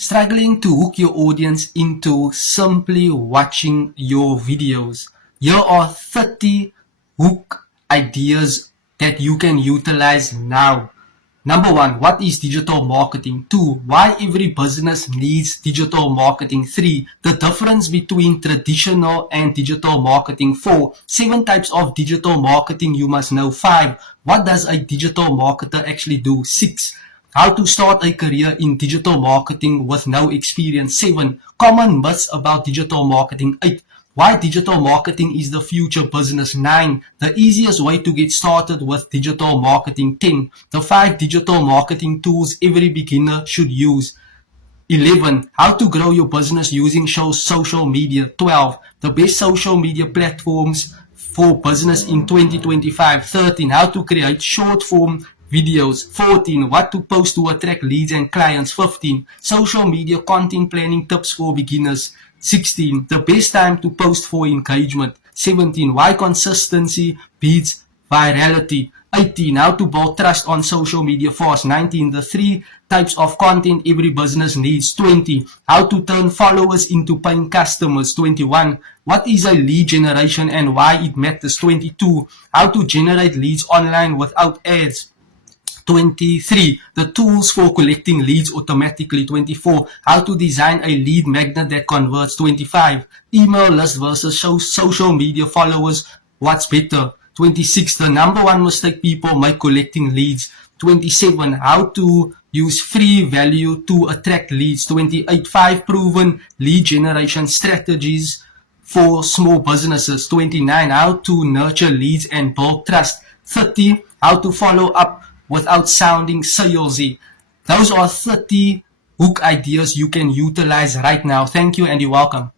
Struggling to hook your audience into simply watching your videos? Here are 30 hook ideas that you can utilize now. Number 1, what is digital marketing? 2, why every business needs digital marketing? 3, the difference between traditional and digital marketing. 4, 7 types of digital marketing you must know. 5, what does a digital marketer actually do? 6, how to start a career in digital marketing with no experience. 7, common myths about digital marketing. 8, why digital marketing is the future business. 9, the easiest way to get started with digital marketing. 10, the 5 digital marketing tools every beginner should use. 11, how to grow your business using social media. 12, the best social media platforms for business in 2025. 13, how to create short form videos. 14, what to post to attract leads and clients. 15, social media content planning tips for beginners. 16, the best time to post for engagement. 17, why consistency beats virality. 18, how to build trust on social media fast. 19, the 3 types of content every business needs. 20, how to turn followers into paying customers. 21, what is a lead generation and why it matters. 22, how to generate leads online without ads. 23, the tools for collecting leads automatically. 24, how to design a lead magnet that converts. 25, email list versus social media followers, what's better. 26, the number one mistake people make collecting leads. 27, how to use free value to attract leads. 28, 5 proven lead generation strategies for small businesses. 29, how to nurture leads and build trust. 30, how to follow up without sounding salesy. Those are 30 hook ideas you can utilize right now. Thank you and you're welcome.